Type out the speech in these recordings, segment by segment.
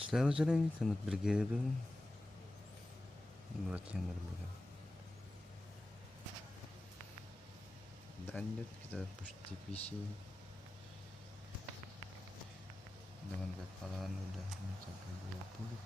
Selamat sore, selamat bergabung buat yang baru. Lanjut kita push TPC dengan kekebalan udah mencapai 20.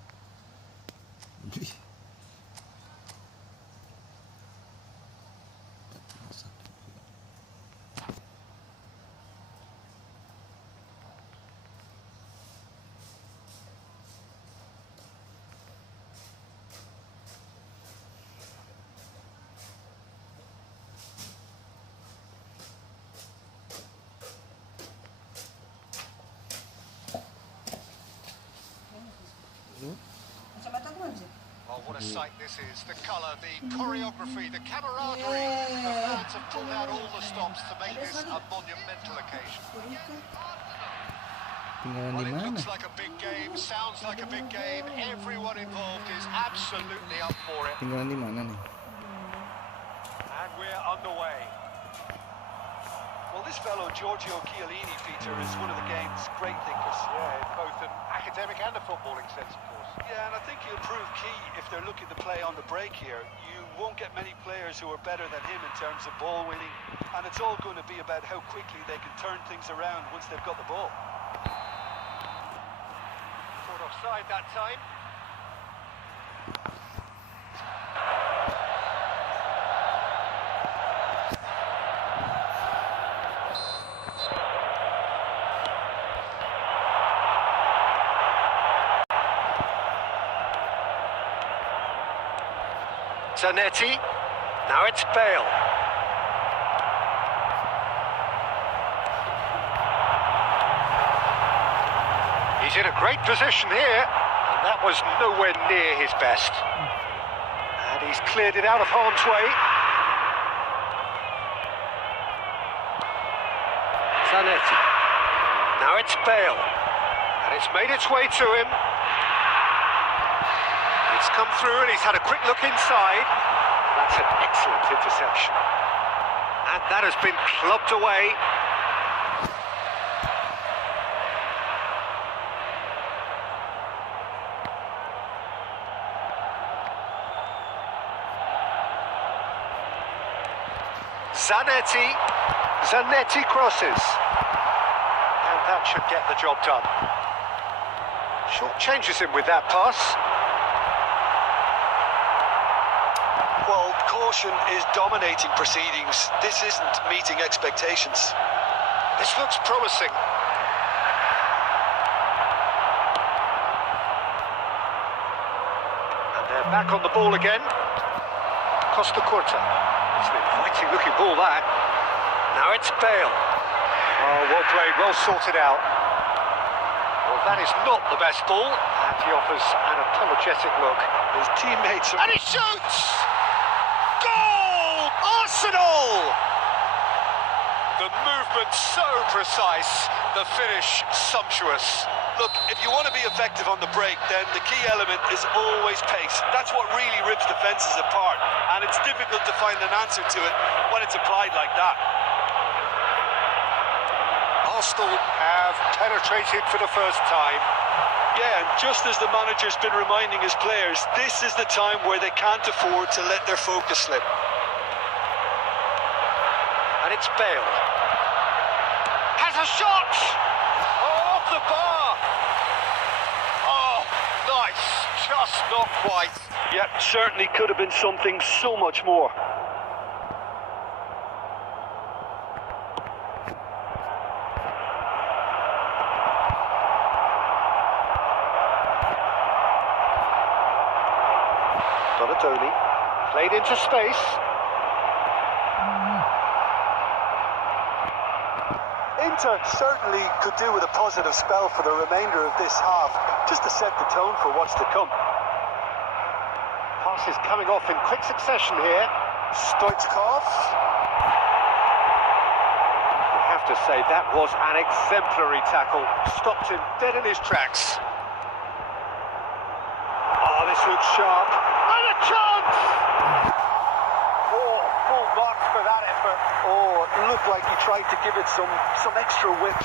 Oh, what a sight this is. The colour, the choreography, the camaraderie. The fans have pulled out all the stops to make this a monumental occasion. Well, it looks like a big game, sounds like a big game. Everyone involved is absolutely up for it. Tinggalan di mana nih? And we're underway. Well, this fellow, Giorgio Chiellini, Peter, is one of the game's great thinkers. Yeah, in both an academic and a footballing sense, of course. Yeah, and I think he'll prove key if they're looking to play on the break here. You won't get many players who are better than him in terms of ball winning, and it's all going to be about how quickly they can turn things around once they've got the ball. Caught offside that time. Zanetti, now it's Bale. He's in a great position here, and that was nowhere near his best. And he's cleared it out of harm's way. Zanetti, now it's Bale, and it's made its way to him. It's come through and he's had a quick look inside. That's an excellent interception. And that has been clubbed away. Zanetti crosses. And that should get the job done. Short changes him with that pass. Well, caution is dominating proceedings. This isn't meeting expectations. This looks promising. And they're back on the ball again. Costa Curta. It's an inviting looking ball, that. Now it's Bale. Oh, well played, well sorted out. Well, that is not the best ball. And he offers an apologetic look. His teammates are... And he shoots! Goal! Arsenal! The movement so precise, the finish sumptuous. Look, if you want to be effective on the break, then the key element is always pace. That's what really rips defences apart, and it's difficult to find an answer to it when it's applied like that. Arsenal have penetrated for the first time. Yeah, and just as the manager's been reminding his players, this is the time where they can't afford to let their focus slip. And it's Bale. Has a shot! Oh, off the bar! Oh, nice. Just not quite. Yep, certainly could have been something so much more. Donatoni, played into space. Inter certainly could do with a positive spell for the remainder of this half, just to set the tone for what's to come. Passes coming off in quick succession here. Stoichkov. I have to say, that was an exemplary tackle. Stopped him dead in his tracks. Oh, this looks sharp. And a chance! Oh, full marks for that effort. Oh, it looked like he tried to give it some extra whip.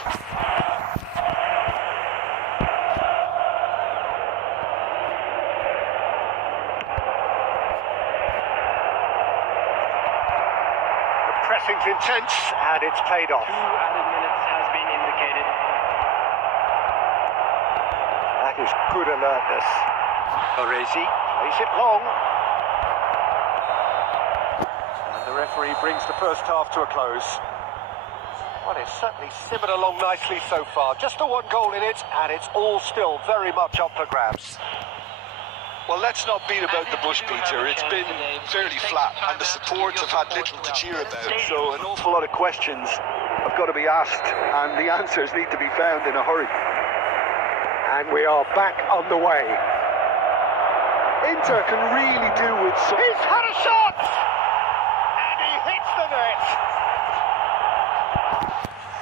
Everything's intense, and it's paid off. 2 added minutes has been indicated. That is good alertness. Orezi plays it long. And the referee brings the first half to a close. Well, it's certainly simmered along nicely so far. Just the one goal in it, and it's all still very much up for grabs. Well, let's not beat about the bush, Peter. It's been fairly flat, and the support have had little to cheer about. So an awful lot of questions have got to be asked, and the answers need to be found in a hurry. And we are back on the way. Inter can really do with some... He's had a shot! And he hits the net.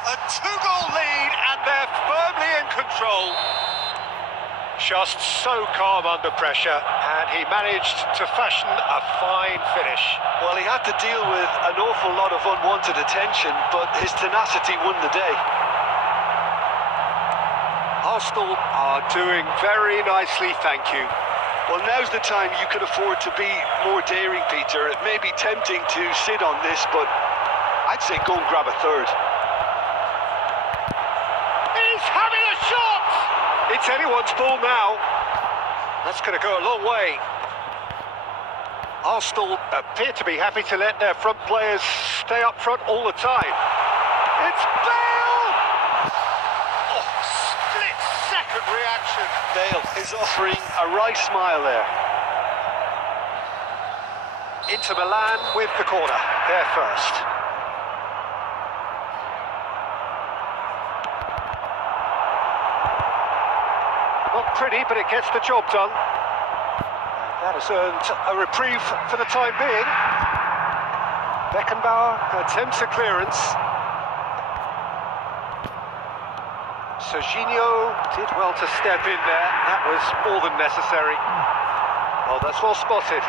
A 2-goal lead, and they're firmly in control. Just so calm under pressure, and he managed to fashion a fine finish. Well, he had to deal with an awful lot of unwanted attention, but his tenacity won the day. Arsenal are doing very nicely, thank you. Well, now's the time you can afford to be more daring, Peter. It may be tempting to sit on this, but I'd say go and grab a third. He's having a shot! It's anyone's ball now. That's going to go a long way. Arsenal appear to be happy to let their front players stay up front all the time. It's Bale! Oh, split-second reaction. Bale is offering a wry smile there. Inter Milan with the corner. They're first. Not pretty, but it gets the job done. That has earned a reprieve for the time being. Beckenbauer attempts a clearance. Serginho did well to step in there. That was more than necessary. Oh, that's well spotted.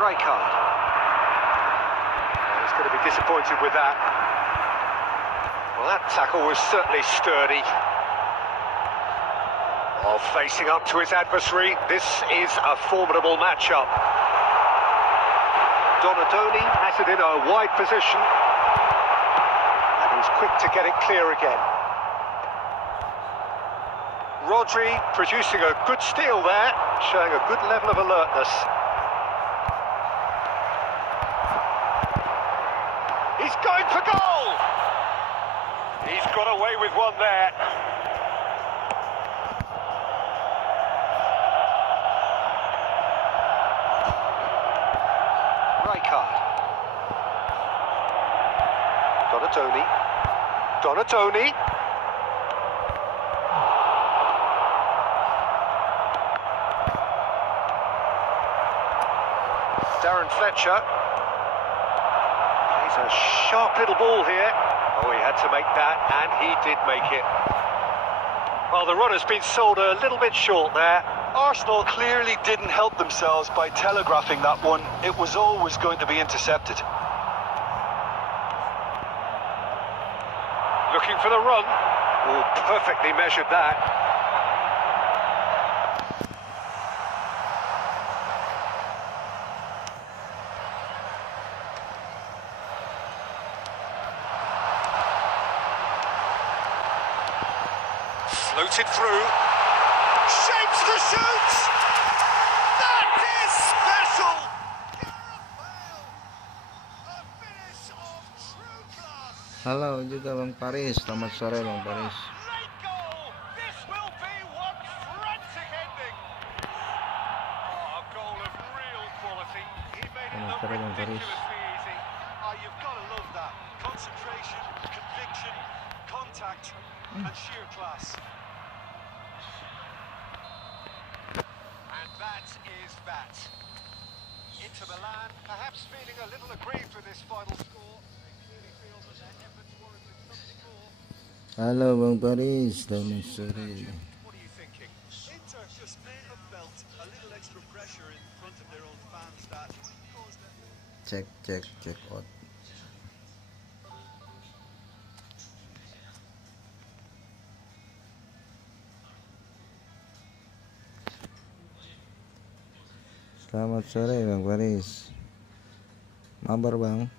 Rijkaard. He's going to be disappointed with that. Well, that tackle was certainly sturdy. Oh, facing up to his adversary, this is a formidable matchup. Donadoni has it in a wide position, and he's quick to get it clear again. Rodri producing a good steal there, showing a good level of alertness. He's going for goal! He's got away with one there. Rijkaard. Donadoni. Darren Fletcher. He's a sharp little ball here. Oh, he had to make that, and he did make it. Well, the run has been sold a little bit short there. Arsenal clearly didn't help themselves by telegraphing that one. It was always going to be intercepted. Looking for the run. Oh, perfectly measured that. Floated through. Shapes to shoot! That is special! A finish of true class! Halo juga Bang Paris, selamat sore Bang Paris. Late goal! This will be one frantic ending! Oh, a goal of real quality. He made it look Sore Bang Paris. ridiculously easy. Oh, you've got to love that. Concentration, conviction, contact, and sheer class. And that is that. Inter Milan perhaps feeling a little aggrieved with this final score. They clearly feel that their efforts warranted something more. Halo Bang Paris, selamat sore. What are you thinking? Inter just may have felt a little extra pressure in front of their own fans that caused them. Cek out. Selamat sore Bang Paris. Mabar Bang.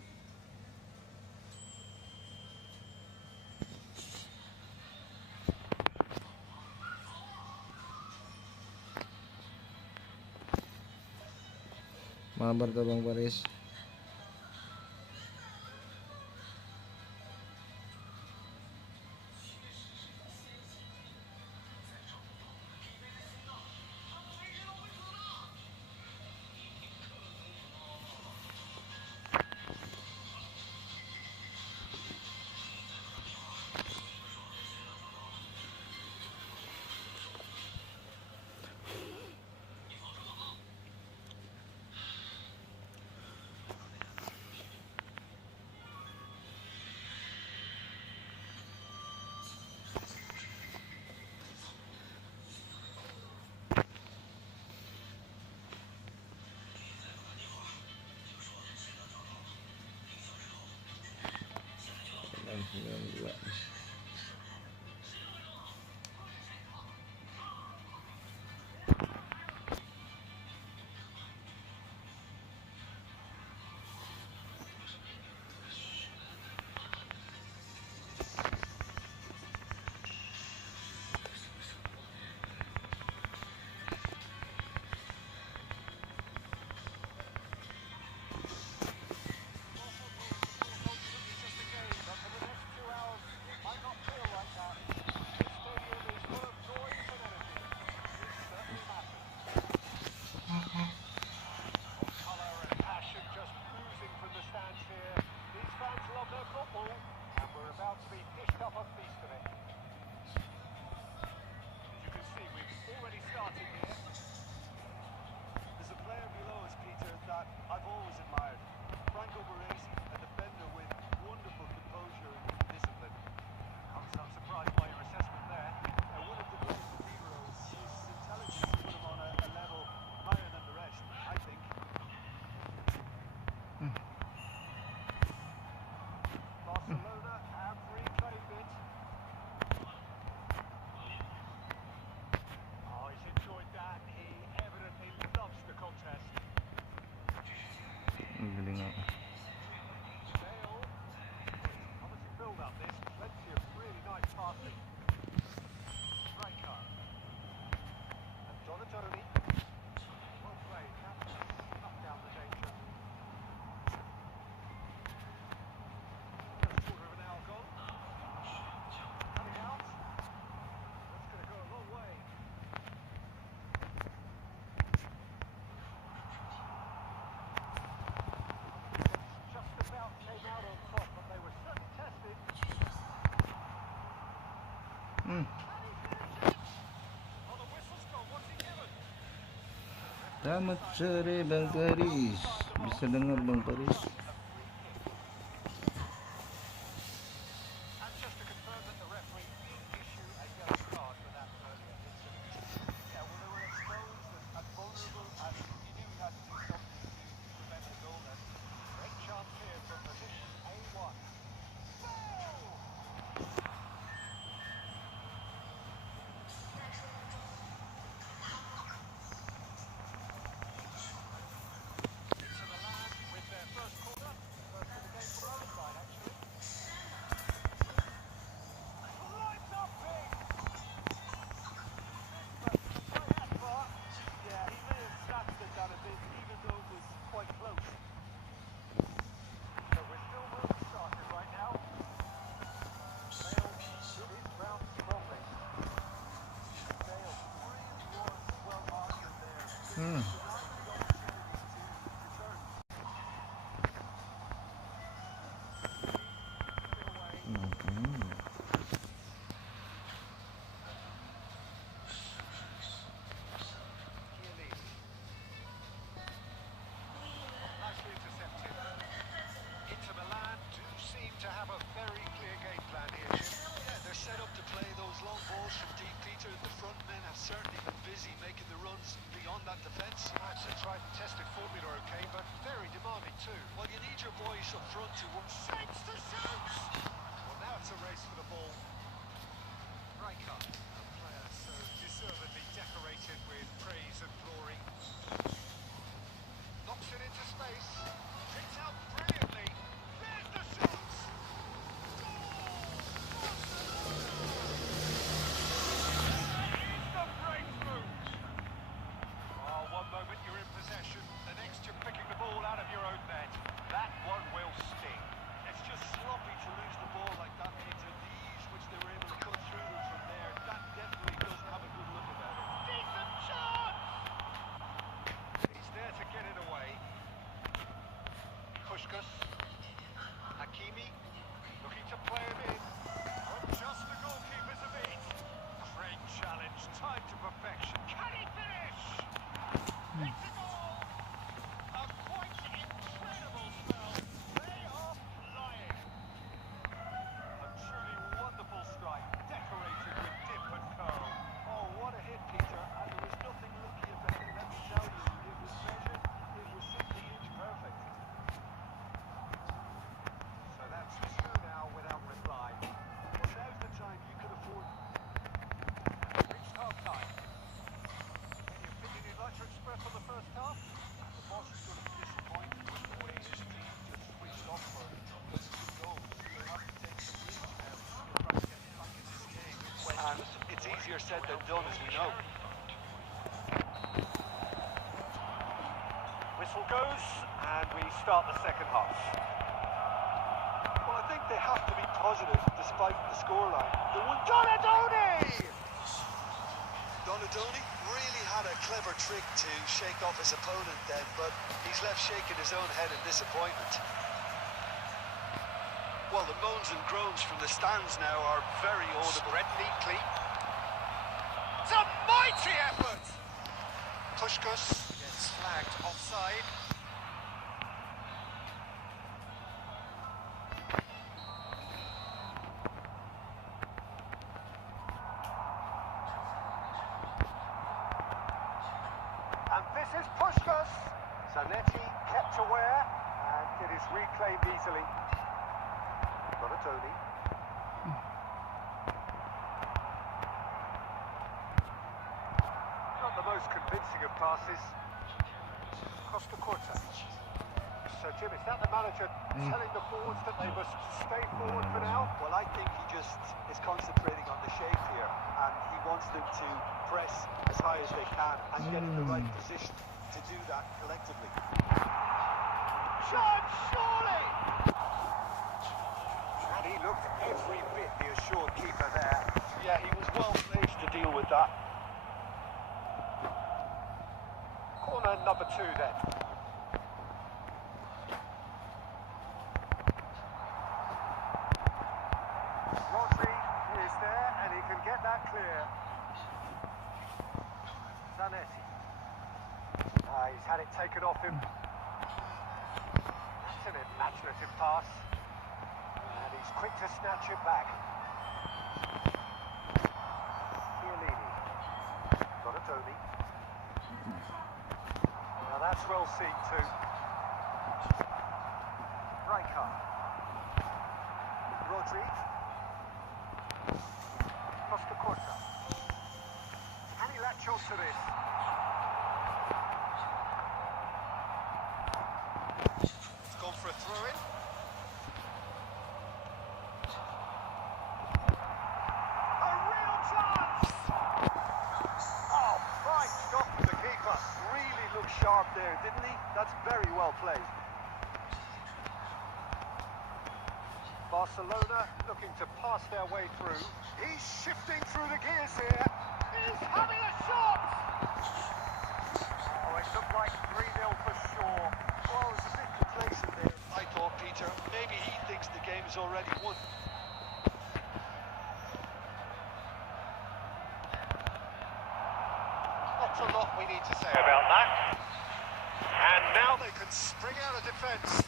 Mabar to Bang Paris. Galing ako. Selamat sore Bang Paris. Bisa dengar Bang Paris? One moment you're in possession, the next you're picking the ball A truly wonderful strike, decorated with dip and curl. Oh, what a hit, Peter, and there was nothing lucky about it, let me tell you. It was measured, it was simply inch perfect. So that's two now without reply. Well, now's the time you could afford. Reached half time. Any opinion you'd like to express on the first half? The boss is going to be disappointed with the way his team just switched off for two goals. He'll have to take some risks now to try to get back in this game. And it's easier said than done, as we know. Whistle goes, and we start the second half. Well, I think they have to be positive despite the scoreline. The one Donadoni really had a clever trick to shake off his opponent then, but he's left shaking his own head in disappointment. Well, the moans and groans from the stands now are very audible. Spread neatly. It's a mighty effort! Pushkas. Gets flagged offside. And this is Pushkas. Zanetti kept aware, and it is reclaimed easily. Donadoni. Not the most convincing of passes. Costa Corta. So, Jim, is that the manager telling the forwards that they must stay forward for now? Well, I think he just is concentrating on the shape here, and he wants them to press as high as they can and get in the right position to do that collectively. Shot, surely! And he looked every bit the assured keeper there. Yeah, he was well placed to deal with that. Corner number 2 then. Rodri is there, and he can get that clear. Zanetti. He's had it taken off him. That's an imaginative pass. And he's quick to snatch it back. Chiellini. Donadoni. Now that's well seen too. Rijkaard. Rodri. Costa Corta. Can he latch on to this? It's gone for a throw-in. A real chance! Oh, fine stop from the keeper. Really looked sharp there, didn't he? That's very well played. Barcelona looking to pass their way through. He's shifting through the gears here. He's having a shot! Oh, it looked like 3-0 for sure. Oh, it was a bit complacent there, I thought, Peter. Maybe he thinks the game is already won. Not a lot we need to say about that. And now they can spring out of defence.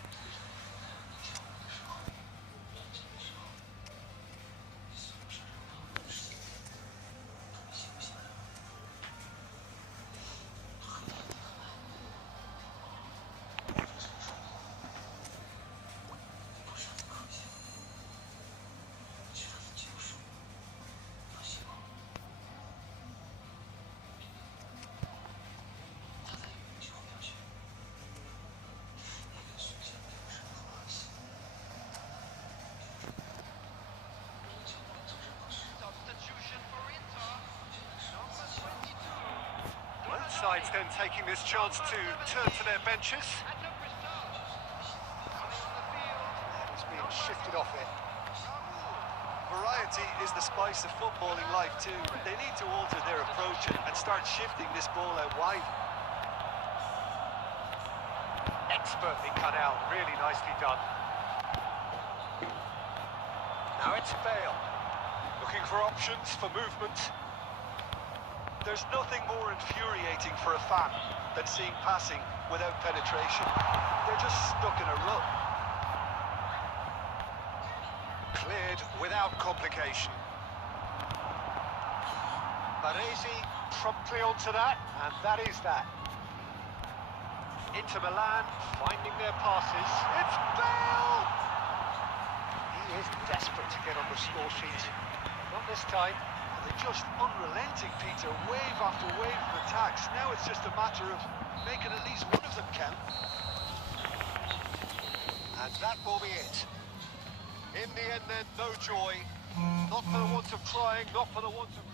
Sides then taking this chance to turn to their benches. He's being shifted off it. Variety is the spice of footballing life too. They need to alter their approach and start shifting this ball out wide. Expertly cut out, really nicely done. Now it's Bale, looking for options for movement. There's nothing more infuriating for a fan than seeing passing without penetration. They're just stuck in a rut. Cleared without complication. Baresi promptly onto that, and that is that. Inter Milan finding their passes. It's Bale! He is desperate to get on the score sheet. Not this time. They're just unrelenting, Peter. Wave after wave of attacks. Now it's just a matter of making at least one of them count. And that will be it. In the end then, no joy. Not for the want of trying, not for the want of...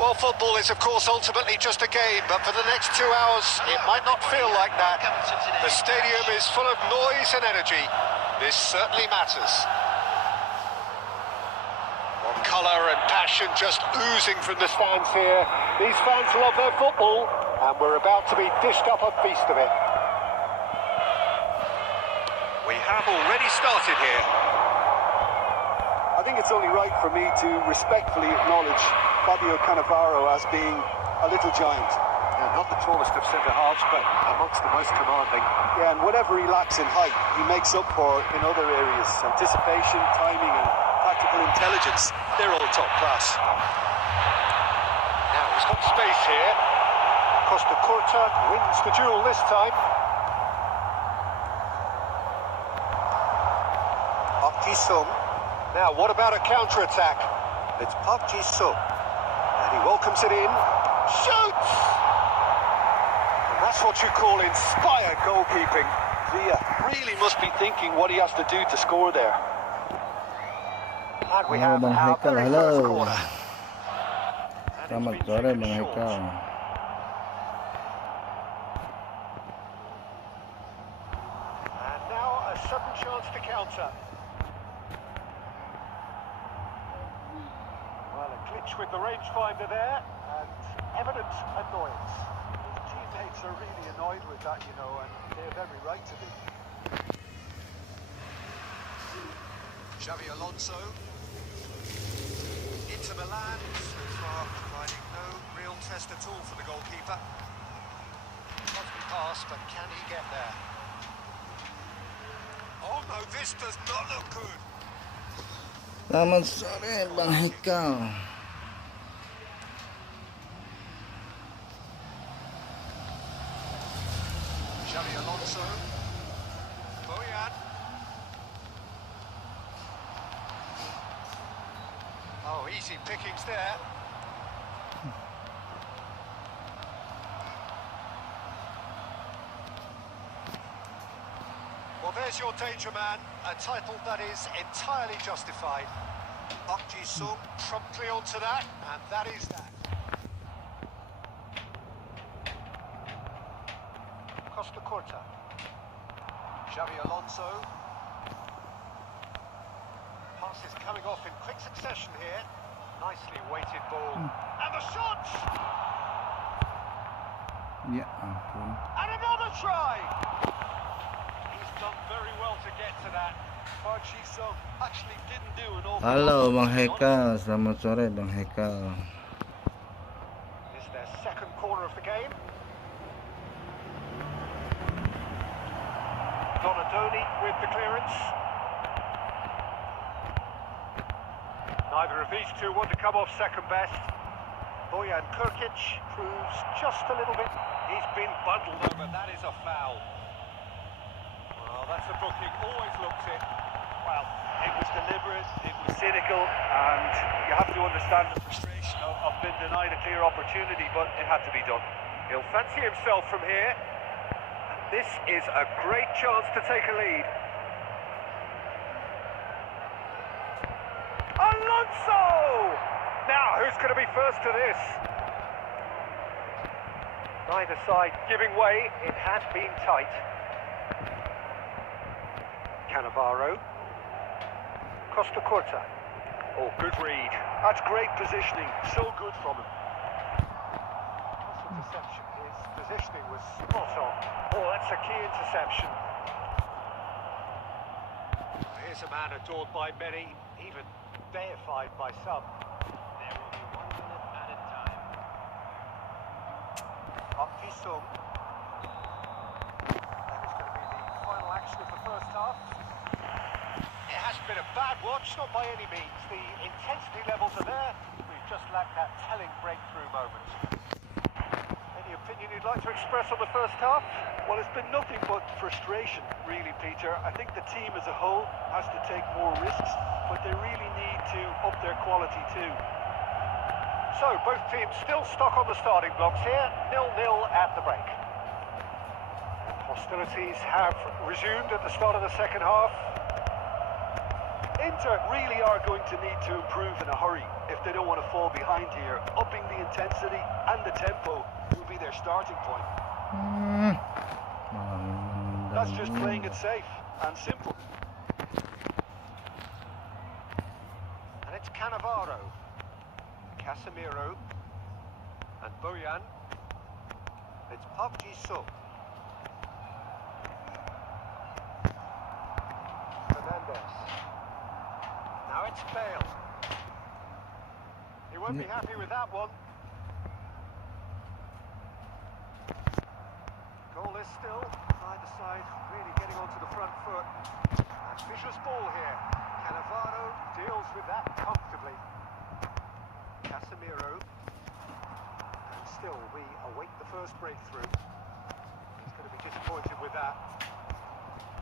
Well, football is, of course, ultimately just a game, but for the next 2 hours, it might not feel like that. The stadium is full of noise and energy. This certainly matters. Well, colour and passion just oozing from the stands here. These fans love their football, and we're about to be dished up a feast of it. We have already started here. think it's only right for me to respectfully acknowledge Fabio Cannavaro as being a little giant. Yeah, not the tallest of centre-halves, but amongst the most commanding. Yeah, and whatever he lacks in height, he makes up for in other areas. Anticipation, timing and tactical intelligence, they're all top class. Now he's got space here. Costa Curta wins the duel this time. Park Ji-sung. Now what about a counter-attack? It's Park Ji-sung. And he welcomes it in. Shoots! And that's what you call inspired goalkeeping. Villa really must be thinking what he has to do to score there. And we Hello, have Bang our Haikal. very Hello. first corner. And Selamat it's been sore taken Bang short. Haikal. And now a sudden chance to counter. Well, a glitch with the rangefinder there, and evident annoyance. His teammates are really annoyed with that, you know, and they have every right to be. Xavi Alonso. Inter Milan, so far providing no real test at all for the goalkeeper. Lovely pass, but can he get there? Oh no, this does not look good. Selamat sore Bang Haikal. Xavi Alonso. Boyan. Oh, easy pickings there. Well, there's your danger man, a title that is entirely justified. Park Ji-sung promptly onto that, and that is that. Costa Curta. Xavi Alonso. Pass is coming off in quick succession here. Nicely weighted ball. And the shot! Ya ampun. And another try! He's done very well to get to that. Park Ji-sung actually didn't do an awful Halo lot. Bang Haikal. Selamat sore Bang Haikal. This is their second corner of the game. Donadoni with the clearance. Neither of these two want to come off second best. Bojan Krkic proves just a little bit. He's been bundled over. That is a foul. Well, that's a booking. Always looks it. Well, it was deliberate, it was cynical, and you have to understand the frustration of being denied a clear opportunity, but it had to be done. He'll fancy himself from here. This is a great chance to take a lead. Alonso! Now, who's going to be first to this? Neither side giving way. It has been tight. Cannavaro. Costa Curta. Oh, good read. That's great positioning, so good from him. That's a deception. His positioning was spot on. Oh, that's a key interception. Here's a man adored by many, even deified by some. There will be 1 minute added time. Park Ji-sung. That is going to be the final action of the first half. It hasn't been a bad watch, not by any means. The intensity levels are there. We've just lacked that telling breakthrough moment. Any opinion you'd like to express on the first half? Well, it's been nothing but frustration, really, Peter. I think the team as a whole has to take more risks, but they really need to up their quality too. So, both teams still stuck on the starting blocks here, 0-0 at the break. Hostilities have resumed at the start of the second half. Inter really are going to need to improve in a hurry if they don't want to fall behind here. Upping the intensity and the tempo will be their starting point. That's just playing it safe and simple. And it's Cannavaro, Casemiro, and Bojan. It's Park Ji-sung. Fernandez. Now Now it's Bale. He won't be happy with that one. Goalless still. Either side really getting onto the front foot. Ambitious ball here. Cannavaro deals with that comfortably. Casemiro. And still we await the first breakthrough. He's going to be disappointed with that.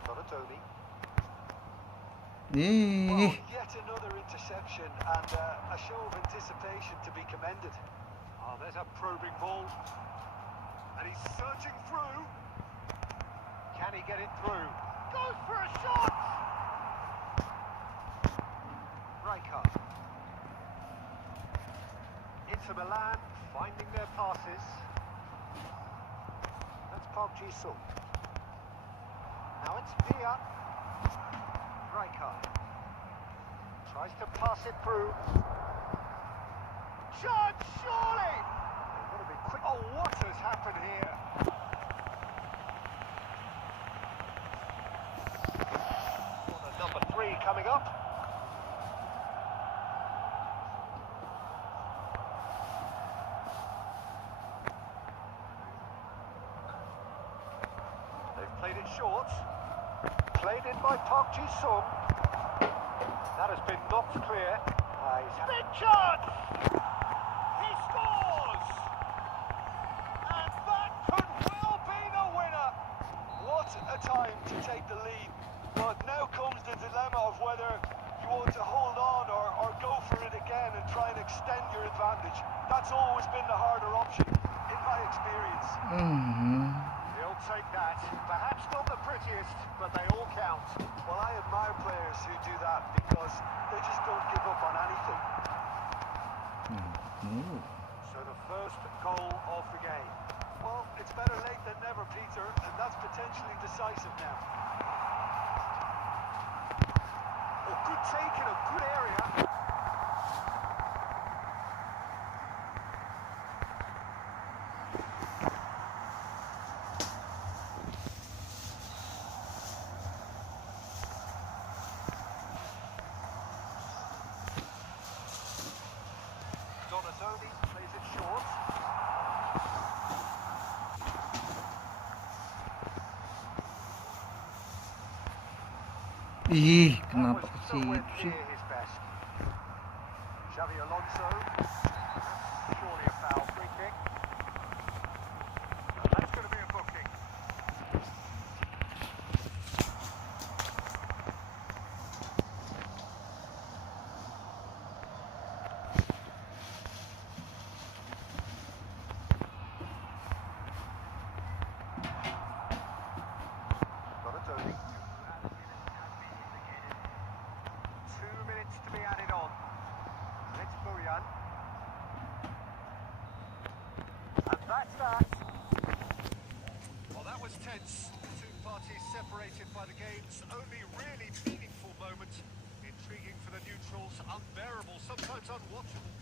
Donatoni. Well, yet another interception and a show of anticipation to be commended. Oh, there's a probing ball. And he's searching through. Can he get it through? Goes for a shot! Rijkaard. Inter Milan finding their passes. That's Park Ji-sung. Now it's Villa. Rijkaard. Tries to pass it through. Chance, surely! They've got to be quick. Oh, what has happened here? Corner number 3 coming up. They've played it short. Played in by Park Ji-sung. That has been knocked clear. Big chance! He scores! And that could well be the winner. What a time to take the lead. But now comes the dilemma of whether you want to hold on or go for it again and try and extend your advantage. That's always been the harder option, in my experience. He'll take that. Perhaps not the prettiest, but they all count. Well, I admire players who do that because they just don't give up on anything. So the first goal of the game. Well, it's better late than never, Peter, and that's potentially decisive now. Oh, good take in a good area. Donatoni plays it short. Kenapa That ke was nowhere situ sih? near his best. Xavi Alonso. Surely a foul. Free kick. And that's going to be a booking. Donatoni. 2 minutes to be added on. It's Bojan. And that's that. Well, that was tense. The two parties separated by the game's only really meaningful moment. Intriguing for the neutrals, unbearable, sometimes unwatchable.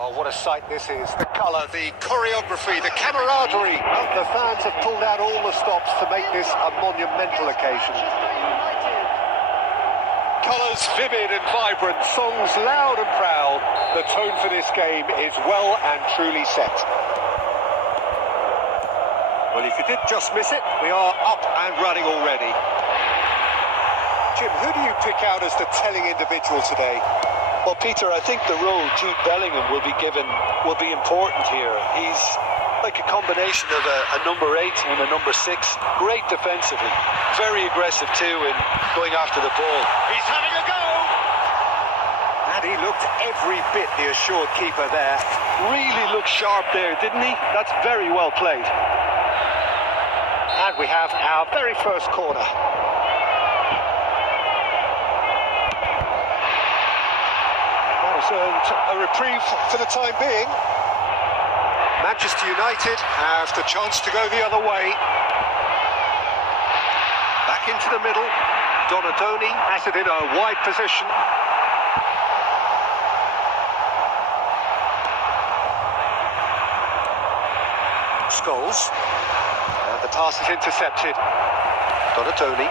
Oh, what a sight this is. The colour, the choreography, the camaraderie. The fans have pulled out all the stops to make this a monumental occasion. Colours vivid and vibrant, songs loud and proud. The tone for this game is well and truly set. Well, if you did just miss it, we are up and running already. Jim, who do you pick out as the telling individual today? Well, Peter, I think the role Jude Bellingham will be given will be important here. He's like a combination of a number 8 and a number 6. Great defensively, very aggressive too in going after the ball. He's having a go! And he looked every bit the assured keeper there. Really looked sharp there, didn't he? That's very well played. And we have our very first corner. And a reprieve for the time being. Manchester United have the chance to go the other way. Back into the middle. Donadoni has it in a wide position. Scholes. And the pass is intercepted. Donadoni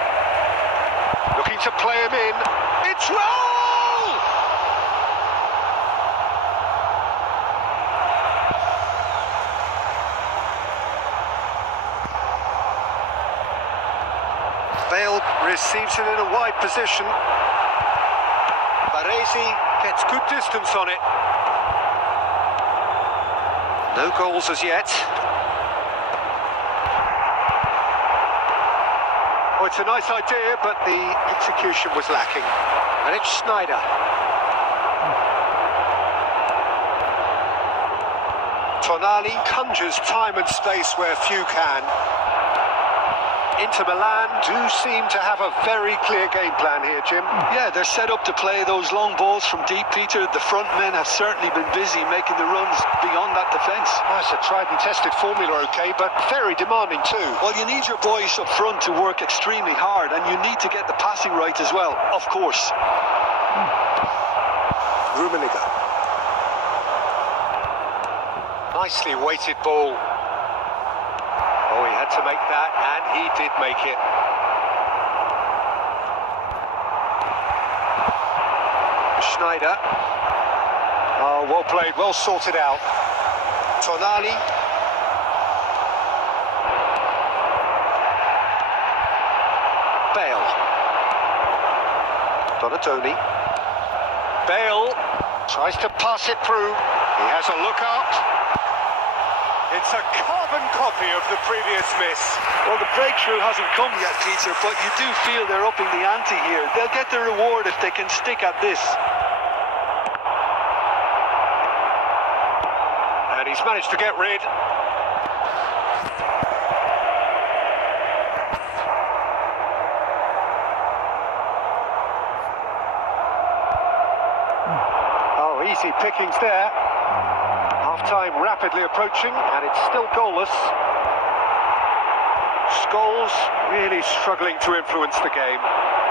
looking to play him in. It's Raul! Bale receives it in a wide position. Baresi gets good distance on it. No goals as yet. Oh, it's a nice idea, but the execution was lacking. And it's Schneider. Tonali conjures time and space where few can. Inter Milan do seem to have a very clear game plan here, Jim. Yeah, they're set up to play those long balls from deep, Peter. The front men have certainly been busy making the runs beyond that defence. That's a tried and tested formula, okay, but very demanding too. Well, you need your boys up front to work extremely hard, and you need to get the passing right as well, of course. Rummenigge. Nicely weighted ball. Oh, he had to make that, and he did make it. Schneider. Oh, well played, well sorted out. Tonali. Bale. Donadoni. Bale tries to pass it through. He has a look out. It's a carbon copy of the previous miss. Well, the breakthrough hasn't come yet, Peter, but you do feel they're upping the ante here. They'll get the reward if they can stick at this. And he's managed to get rid. Oh, easy pickings there. Half-time rapidly approaching, and it's still goalless. Scholes really struggling to influence the game.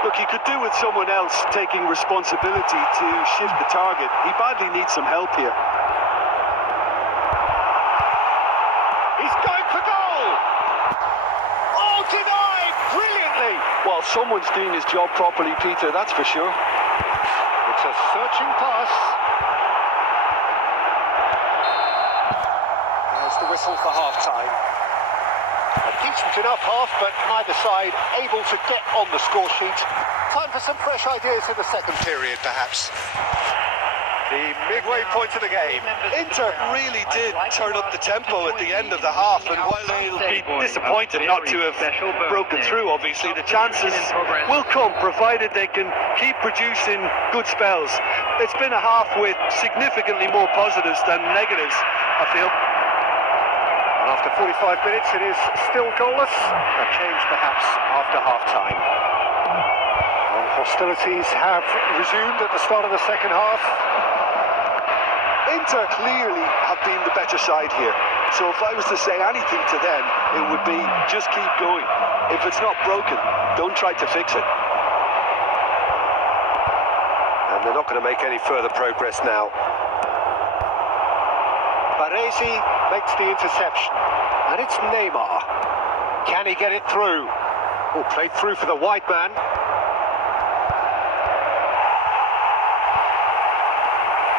Look, he could do with someone else taking responsibility to shift the target. He badly needs some help here. He's going for goal! Oh, denied! Brilliantly! Well, someone's doing his job properly, Peter, that's for sure. It's a searching pass. There's the whistle for half-time. A decent enough half, but neither side able to get on the score sheet. Time for some fresh ideas in the second period, perhaps. The midway point of the game. Inter really did turn up the tempo at the end of the half, and while they'll be disappointed not to have broken through, obviously, the chances will come, provided they can keep producing good spells. It's been a half with significantly more positives than negatives, I feel. And after 45 minutes, it is still goalless. A change perhaps after half-time. And hostilities have resumed at the start of the second half. Inter clearly have been the better side here. So if I was to say anything to them, it would be just keep going. If it's not broken, don't try to fix it. And they're not going to make any further progress now. Baresi makes the interception. And it's Neymar. Can he get it through? Oh, played through for the wide man.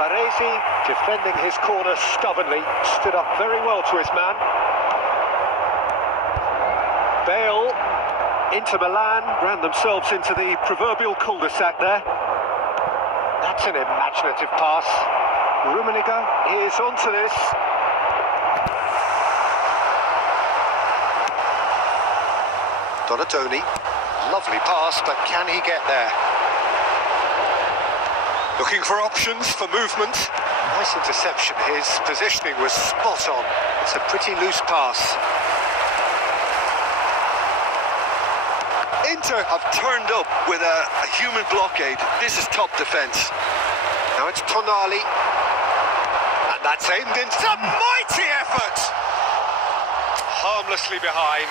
Baresi, defending his corner stubbornly, stood up very well to his man. Bale, Inter Milan, ran themselves into the proverbial cul-de-sac there. That's an imaginative pass. Rummenigge is onto this. Donatoni, lovely pass, but can he get there? Looking for options for movement. Nice interception. His positioning was spot on. It's a pretty loose pass. Inter have turned up with a human blockade. This is top defence. Now it's Tonali. And that's aimed in. It's a mighty effort! Harmlessly behind.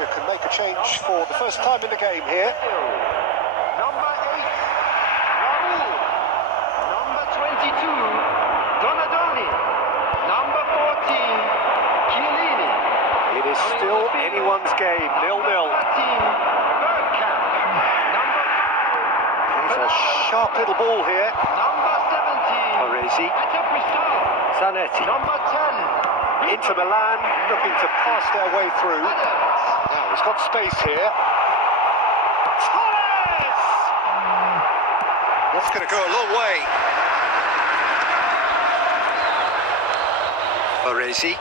Can make a change for the first time in the game here. Number 8, Raul. Number 22, Donadoni. Number 14, Chiellini. It is still anyone's game, 0-0. Number 13, Bergkamp. Number 5, Here's a sharp little ball here. Number 17, Baresi. Etebristal. Zanetti. Number 10, Inter Milan looking to pass their way through. Now he's got space here. Torres! That's going to go a long way. Baresi.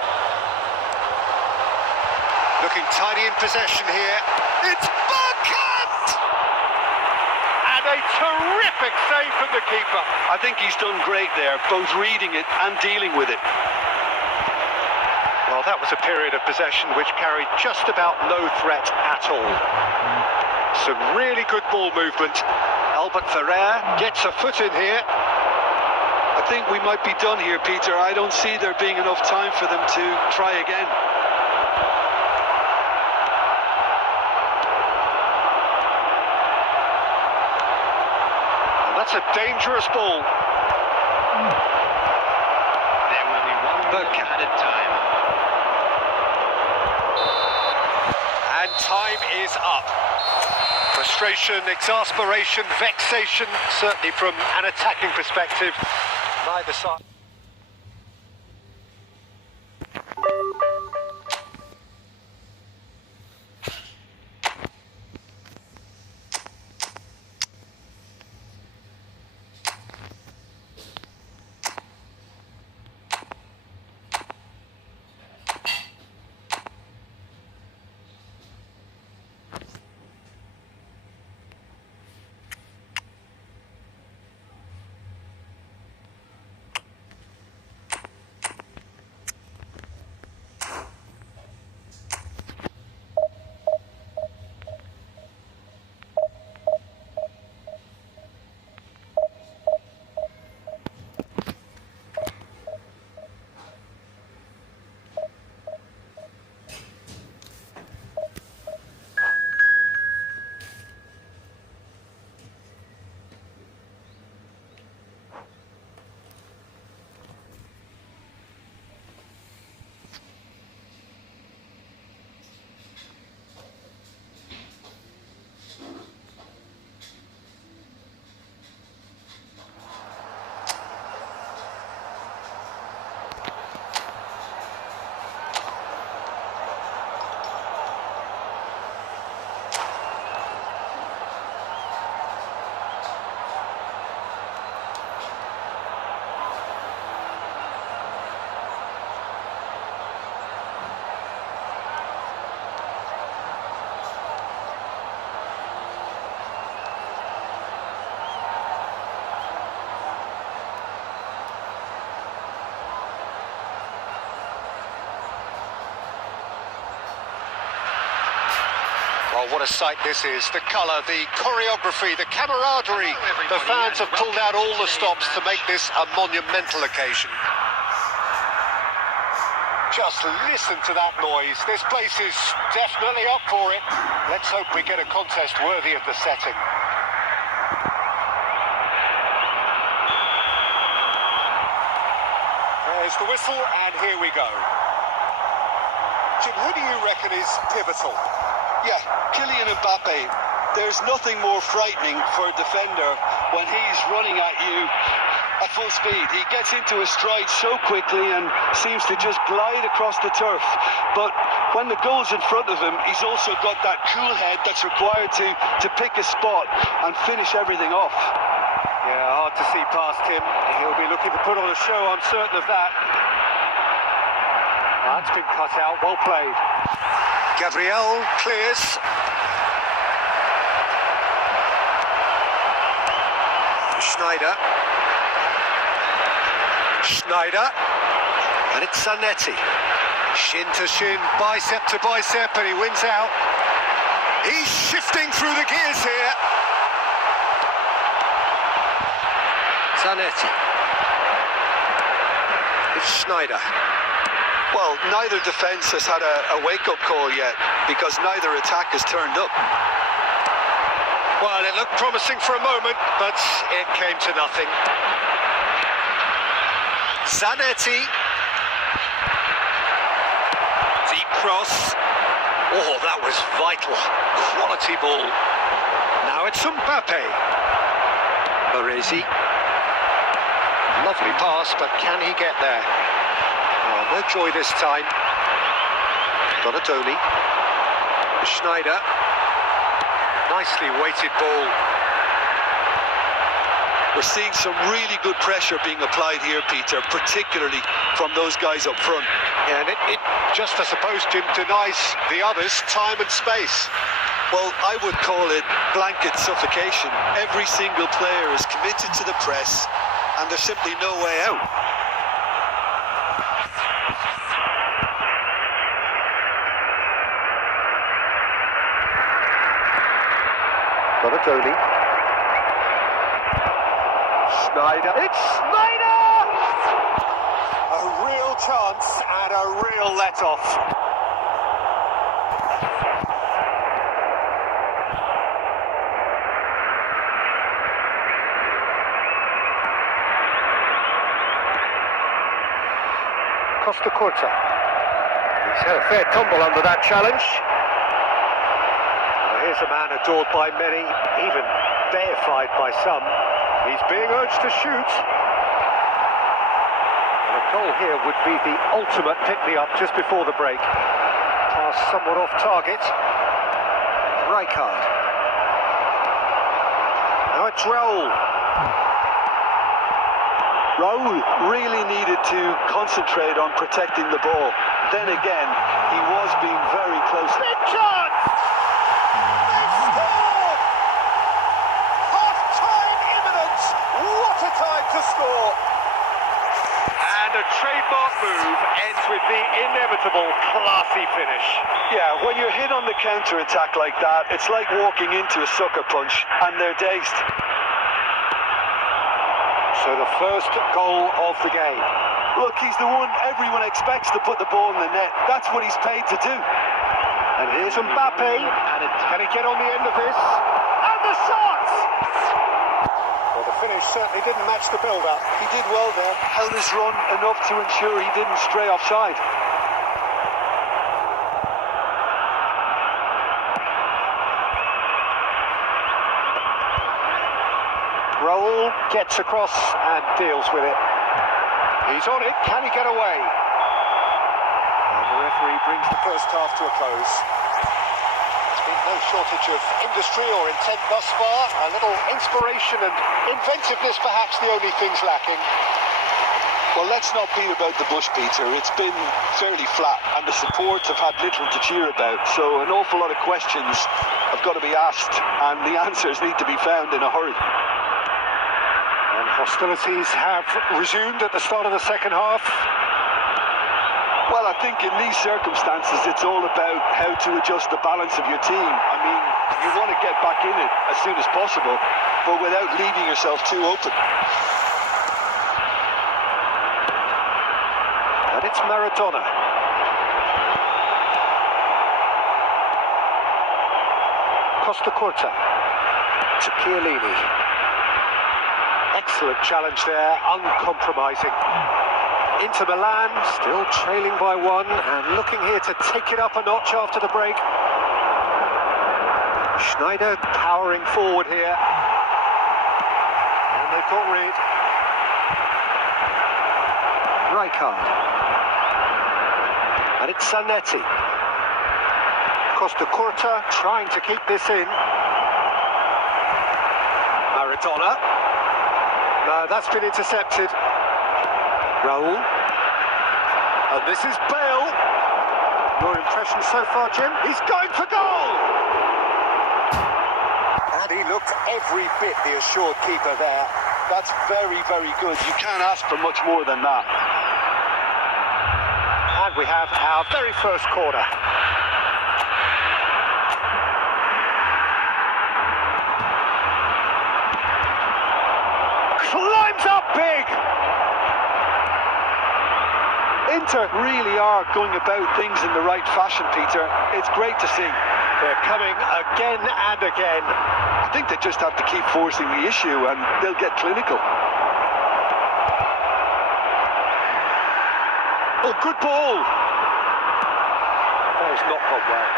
Looking tidy in possession here. It's Bergkamp! And a terrific save from the keeper. I think he's done great there, both reading it and dealing with it. Well, that was a period of possession which carried just about no threat at all. Some really good ball movement. Albert Ferrer gets a foot in here. I think we might be done here, Peter. I don't see there being enough time for them to try again. And that's a dangerous ball. There will be one minute added time. And time is up. Frustration, exasperation, vexation, certainly from an attacking perspective. Neither side. Oh, what a sight this is. The colour, the choreography, the camaraderie. The fans have pulled out all the stops to make this a monumental occasion. Just listen to that noise. This place is definitely up for it. Let's hope we get a contest worthy of the setting. There's the whistle, and here we go. Jim, who do you reckon is pivotal? Yeah, Kylian Mbappe. There's nothing more frightening for a defender when he's running at you at full speed. He gets into a stride so quickly and seems to just glide across the turf. But when the goal's in front of him, he's also got that cool head that's required to pick a spot and finish everything off. Yeah, hard to see past him. He'll be looking to put on a show, I'm certain of that. That's been cut out, well played. Gabriel clears. Schneider, and it's Zanetti. Shin to shin, bicep to bicep, and he wins out. He's shifting through the gears here. Zanetti. It's Schneider. Well, neither defence has had a wake-up call yet because neither attack has turned up. Well, it looked promising for a moment, but it came to nothing. Zanetti. Deep cross. Oh, that was vital. Quality ball. Now it's Mbappe. Baresi. Lovely pass, but can he get there? Oh, no joy this time. Donatoni. Schneider. Nicely weighted ball. We're seeing some really good pressure being applied here, Peter, particularly from those guys up front. Yeah, and it just, I suppose, Jim, denies the others time and space. Well, I would call it blanket suffocation. Every single player is committed to the press, and there's simply no way out. Donatoni. Schneider. It's Schneider! A real chance and a real let-off. Costa Curta. He's had a fair tumble under that challenge. Here's a man adored by many, even deified by some. He's being urged to shoot. And a goal here would be the ultimate pick-me-up just before the break. Pass somewhat off target. Rijkaard. Now it's Raul. Raul really needed to concentrate on protecting the ball. Then again, he was being very close. Big chance! What a time to score! And a trademark move ends with the inevitable classy finish. Yeah, when you're hit on the counter-attack like that, it's like walking into a sucker punch, and they're dazed. So the first goal of the game. Look, he's the one everyone expects to put the ball in the net. That's what he's paid to do. And here's Mbappe. Can he get on the end of this? And the shot! Well, the finish certainly didn't match the build-up. He did well there, held his run enough to ensure he didn't stray offside. Raul gets across and deals with it. He's on it. Can he get away? And the referee brings the first half to a close. There's been no shortage of industry or intent thus far. A little inspiration and inventiveness, perhaps, the only things lacking. Well, let's not beat about the bush, Peter. It's been fairly flat, and the supports have had little to cheer about. So an awful lot of questions have got to be asked, and the answers need to be found in a hurry. And hostilities have resumed at the start of the second half. Well, Well, I think in these circumstances, it's all about how to adjust the balance of your team. I mean, you want to get back in it as soon as possible, but without leaving yourself too open. And it's Maradona. Costa Curta to Chiellini. Excellent challenge there, uncompromising. Inter Milan still trailing by 1 and looking here to take it up a notch after the break. Schneider powering forward here. And they've got rid. Rijkaard. And it's Zanetti. Costa Curta trying to keep this in. Maradona. No, that's been intercepted. Raul. And this is Bale. Your impression so far, Jim? He's going for goal! And he looked every bit the assured keeper there. That's very, very good. You can't ask for much more than that. And we have our very first corner. Climbs up big! Inter really are going about things in the right fashion, Peter. It's great to see. They're coming again and again. I think they just have to keep forcing the issue and they'll get clinical. Oh, good ball. Oh, it's not gone well.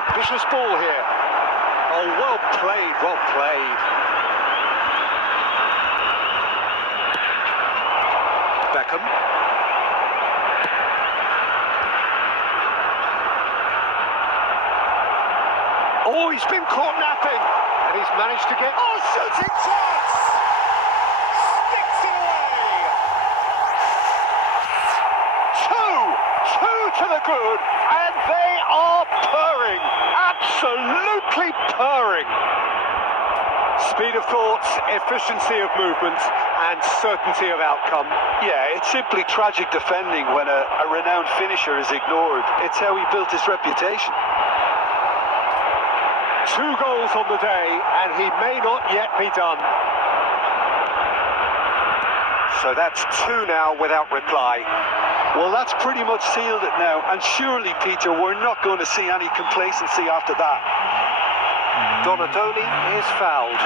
Ambitious ball here. Oh, well played, well played. Beckham. Oh, he's been caught napping, and he's managed to get... Oh, shooting chance! Sticks it away! Two to the good, and they are purring, absolutely purring. Speed of thoughts, efficiency of movement, and certainty of outcome. Yeah, it's simply tragic defending when a renowned finisher is ignored. It's how he built his reputation. 2 goals on the day, and he may not yet be done. So that's 2 now without reply. Well, that's pretty much sealed it now, and surely, Peter, we're not going to see any complacency after that. Donadoni is fouled.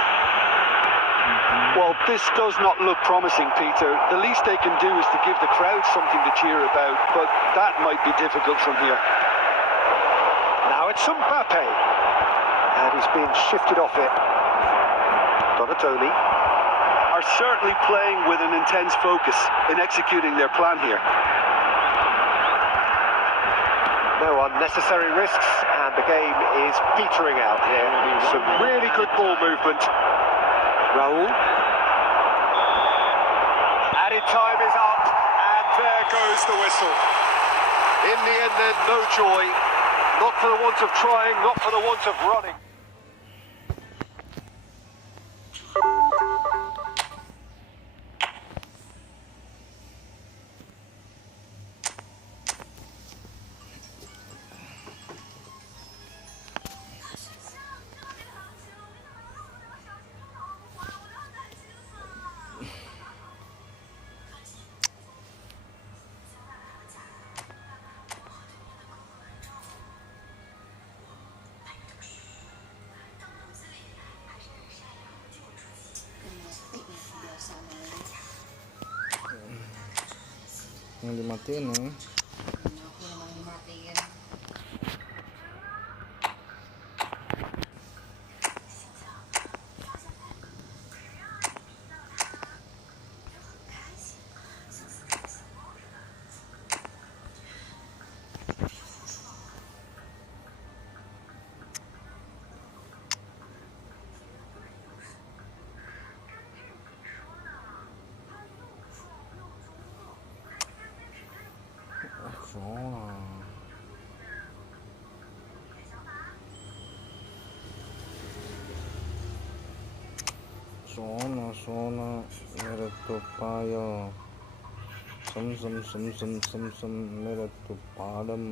Well, this does not look promising, Peter. The least they can do is to give the crowd something to cheer about, but that might be difficult from here. Now it's Mbappe. And he's been shifted off it. Donadoni are certainly playing with an intense focus in executing their plan here. No unnecessary risks, and the game is petering out here. Some really good ball movement. Raul. Added time is up, and there goes the whistle. In the end then, no joy. Not for the want of trying, not for the want of running. Yang dimatiin ya. Sono, era topaio. मेरा तो पाडम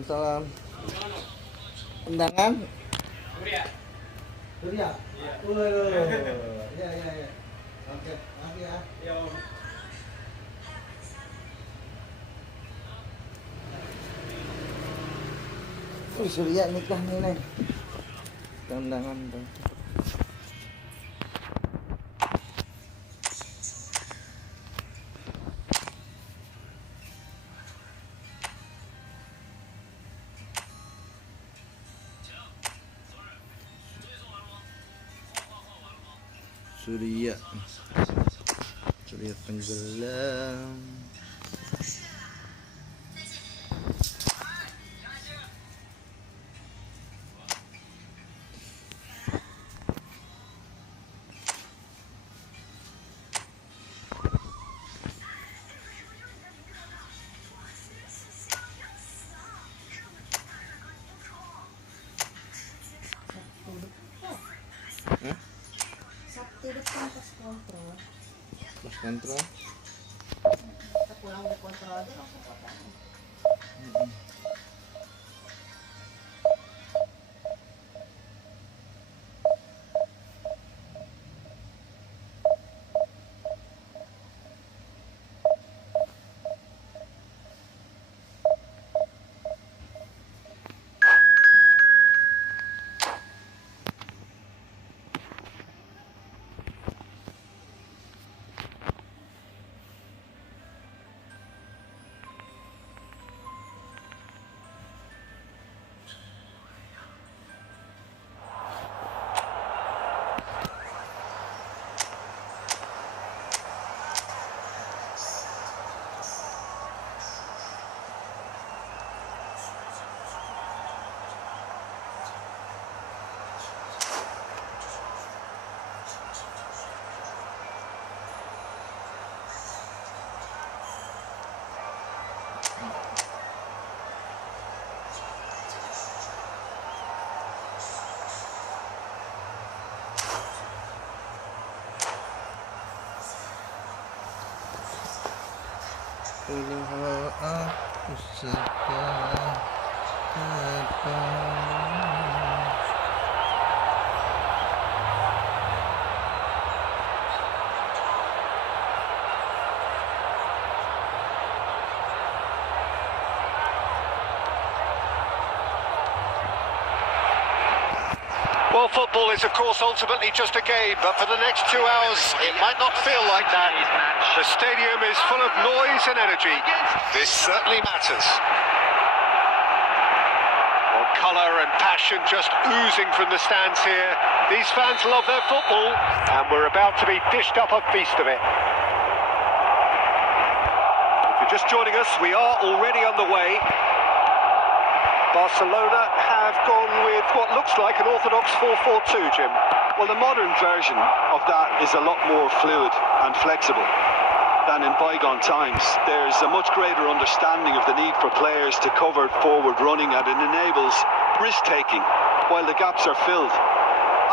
Waalaikumsalam. Undangan? Surya. Surya? Iya. Iya. Oke, makasih ya. Iya, Om. Surya nikah nih, Neng. Undangan tuh. Surya tenggelam. Sabtu depan pas kontrol. Pas kontrol. Kita pulang dari kontrol aja langsung kota. Kalau aku sedang apa? Well, football is, of course, ultimately just a game, but for the next 2 hours, it might not feel like that. The stadium is full of noise and energy. This certainly matters. Well, colour and passion just oozing from the stands here. These fans love their football, and we're about to be dished up a feast of it. If you're just joining us, we are already on the way. Barcelona have gone with what looks like an orthodox 4-4-2, Jim. Well, the modern version of that is a lot more fluid and flexible than in bygone times. There's a much greater understanding of the need for players to cover forward running, and it enables risk-taking while the gaps are filled.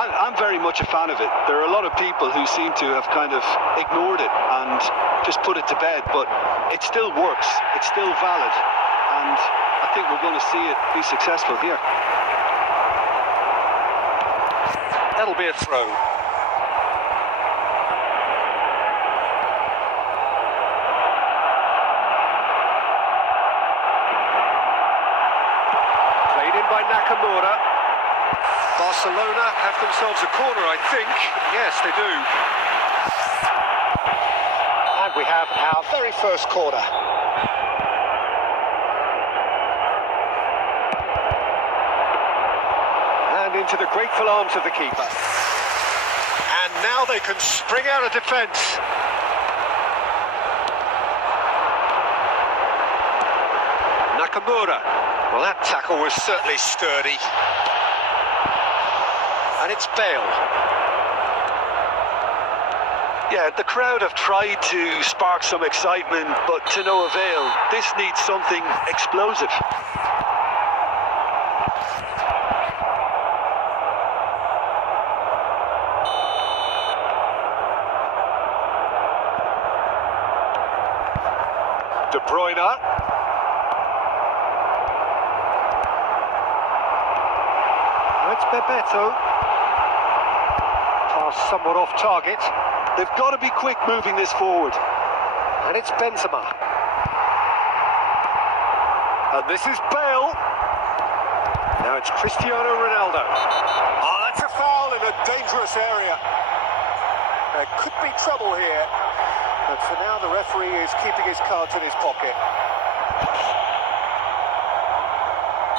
I'm very much a fan of it. There are a lot of people who seem to have kind of ignored it and just put it to bed, but it still works. It's still valid, and I think we're going to see it be successful here. That'll be a throw. Played in by Nakamura. Barcelona have themselves a corner, I think. Yes, they do. And we have our very first corner. And into the grateful arms of the keeper. And now they can spring out of defence. Nakamura. Well, that tackle was certainly sturdy. And it's Bale. Yeah, the crowd have tried to spark some excitement, but to no avail. This needs something explosive. De Bruyne. It's Bebeto. Pass somewhat off target. They've got to be quick moving this forward. And it's Benzema. And this is Bale. Now it's Cristiano Ronaldo. Oh, that's a foul in a dangerous area. There could be trouble here. But for now, the referee is keeping his cards in his pocket.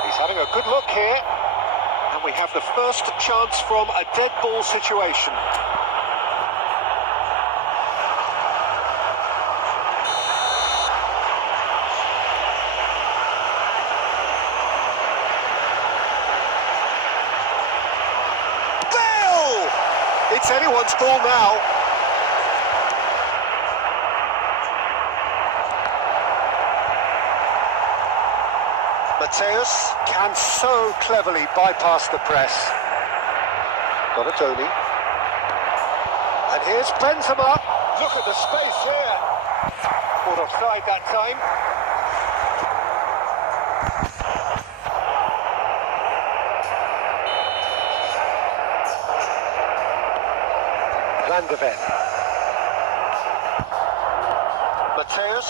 He's having a good look here. And we have the first chance from a dead ball situation. Bale! It's anyone's ball now. Mateus can so cleverly bypass the press. Donatoni. And here's Benzema. Look at the space here. Caught offside that time. Van de Ven. Mateus.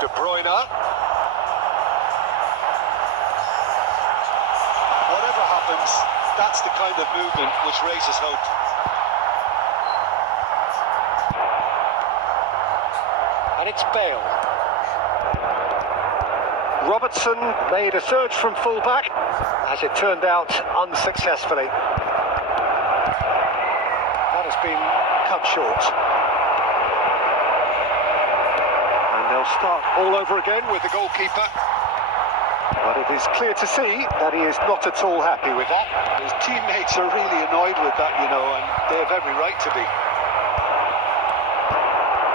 De Bruyne. That's the kind of movement which raises hope. And it's Bale. Robertson made a surge from fullback, as it turned out unsuccessfully. That has been cut short. And they'll start all over again with the goalkeeper. But it is clear to see that he is not at all happy with that. His teammates are really annoyed with that, you know, and they have every right to be.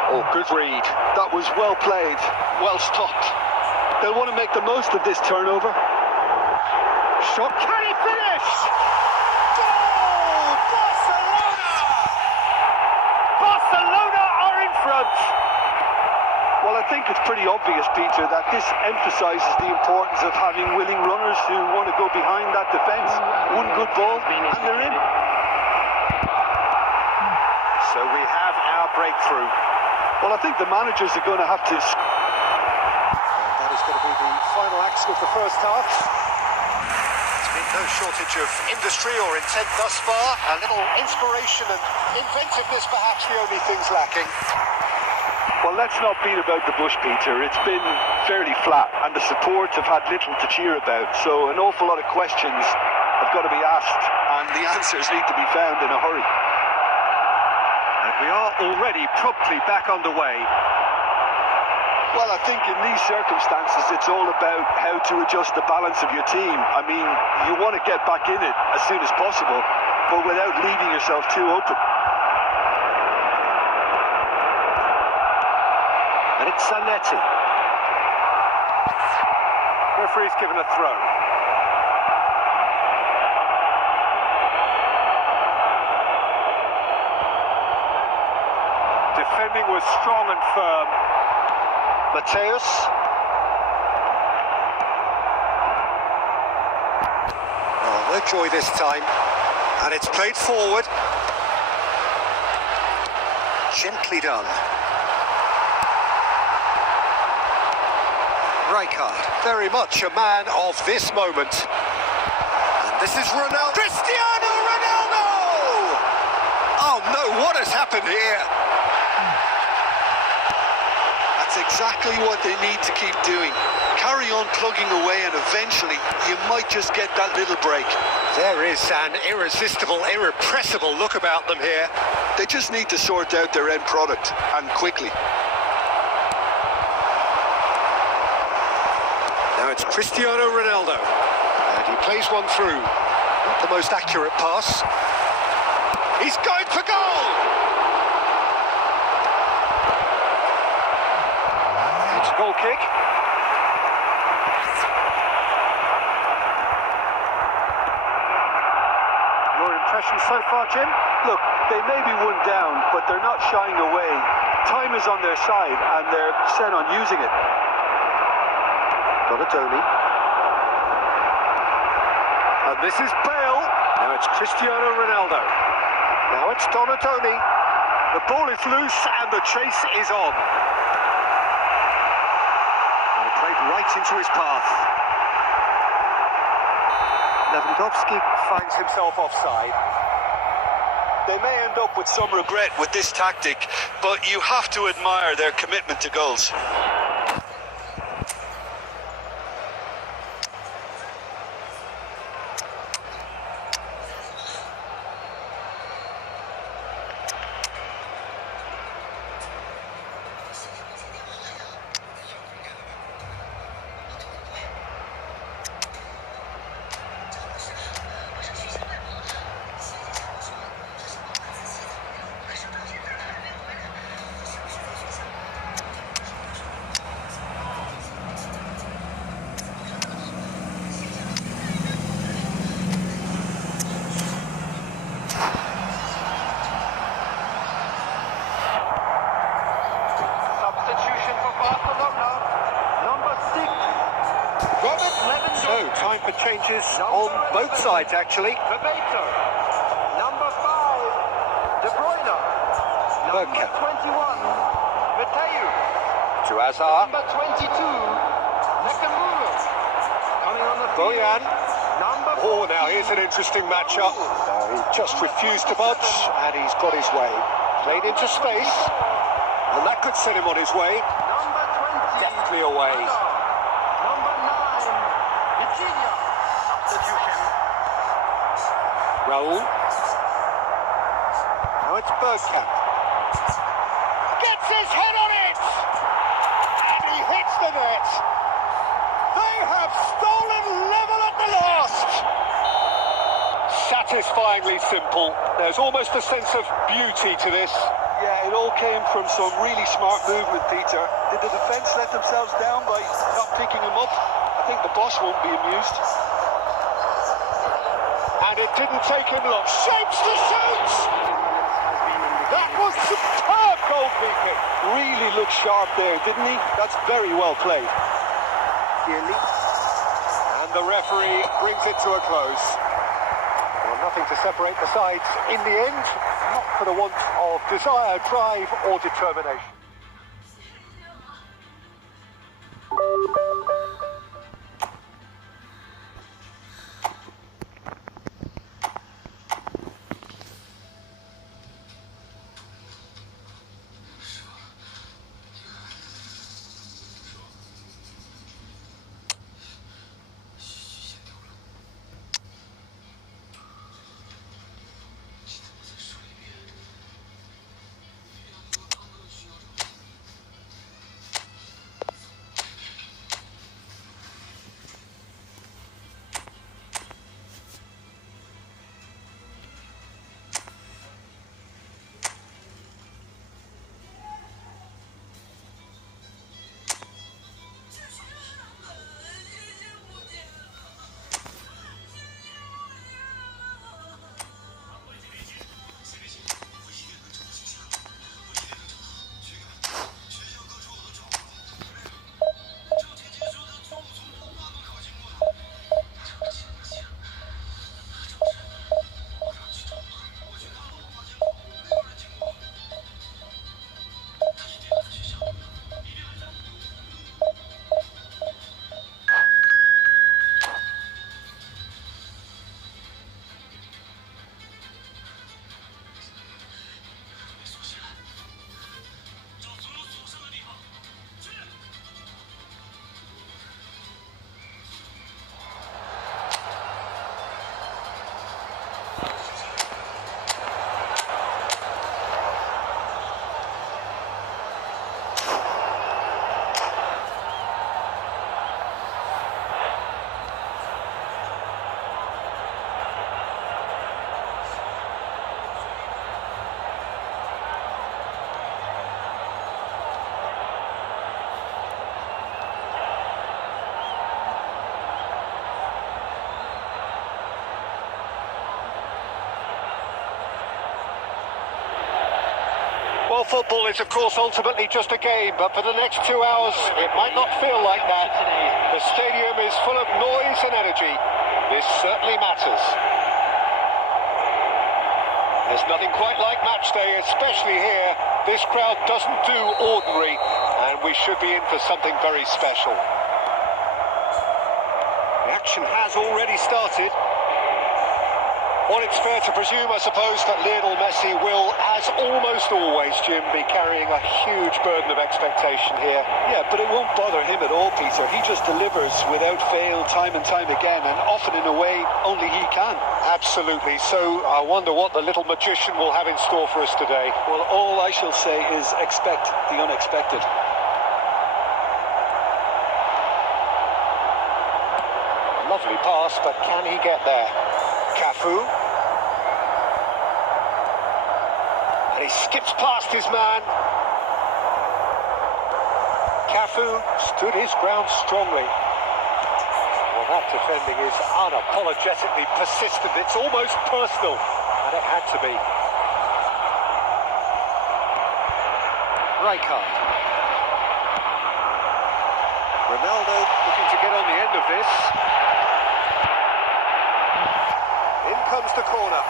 Oh, good read. That was well played, well stopped. They'll want to make the most of this turnover. Shot, can he finish? Goal! Barcelona! Barcelona are in front! Well, I think it's pretty obvious, Peter, that this emphasises the importance of having willing runners who want to go behind that defence. One good ball, and they're in. So we have our breakthrough. Well, I think the managers are going to have to... And that is going to be the final action of the first half. There's been no shortage of industry or intent thus far. A little inspiration and inventiveness, perhaps the only things lacking. Well, let's not beat about the bush, Peter. It's been fairly flat, and the supports have had little to cheer about. So an awful lot of questions have got to be asked, and the answers need to be found in a hurry. And we are already promptly back underway. Well, I think in these circumstances, it's all about how to adjust the balance of your team. I mean, you want to get back in it as soon as possible, but without leaving yourself too open. And it's Zanetti. Referee's given a throw. Defending was strong and firm. Mateus. Oh, no joy this time. And it's played forward. Gently done. Rijkaard, very much a man of this moment. And this is Ronaldo. Cristiano Ronaldo! Oh no, what has happened here? That's exactly what they need to keep doing. Carry on plugging away, and eventually you might just get that little break. There is an irresistible, irrepressible look about them here. They just need to sort out their end product, and quickly. Now it's Cristiano Ronaldo, and he plays one through. Not the most accurate pass. He's going for goal! Goal kick. Your impression so far, Jim? Look, they may be one down, but they're not shying away. Time is on their side, and they're set on using it. Donatoni. And this is Bale. Now it's Cristiano Ronaldo. Now it's Donatoni. The ball is loose and the chase is on. They played right into his path. Lewandowski finds himself offside. They may end up with some regret with this tactic, but you have to admire their commitment to goals. Substitution for Barcelona. Number 6. Robert Lewandowski. So, time for changes on both sides, actually. Bebeto. Number 5. De Bruyne. Number Bergkamp. 21. Matthew. To Hazard. Number 22. Nakamura. Coming on the field. Bojan. Number Oh, now here's an interesting matchup. He just refused to budge, and he's got his way. Played into space, and that could set him on his way. Number 20. Deftly away. Number 9. Nigeria. Substitution. Raul. Now it's Bergkamp. Gets his head on it! And he hits the net. They have stolen level at the last. Satisfyingly simple. There's almost a sense of beauty to this. Yeah, it all came from some really smart movement, Peter. Did the defence let themselves down by not picking him up? I think the boss won't be amused. And it didn't take him long. Shapes to shoot! That was superb goalkeeping. Really looked sharp there, didn't he? That's very well played. And the referee brings it to a close. Well, nothing to separate the sides in the end, not for the want of desire, drive or determination. Well, football is, of course, ultimately just a game, but for the next 2 hours, it might not feel like that. The stadium is full of noise and energy. This certainly matters. There's nothing quite like match day, especially here. This crowd doesn't do ordinary, and we should be in for something very special. The action has already started. Well, it's fair to presume, I suppose, that Lionel Messi will, as almost always, Jim, be carrying a huge burden of expectation here. Yeah, but it won't bother him at all, Peter. He just delivers without fail time and time again, and often in a way only he can. Absolutely. So I wonder what the little magician will have in store for us today. Well, all I shall say is expect the unexpected. Lovely pass, but can he get there? Cafu. And he skips past his man. Cafu stood his ground strongly. Well, that defending is unapologetically persistent. It's almost personal, and it had to be. Rijkaard. Ronaldo looking to get on the end of this. In comes the corner.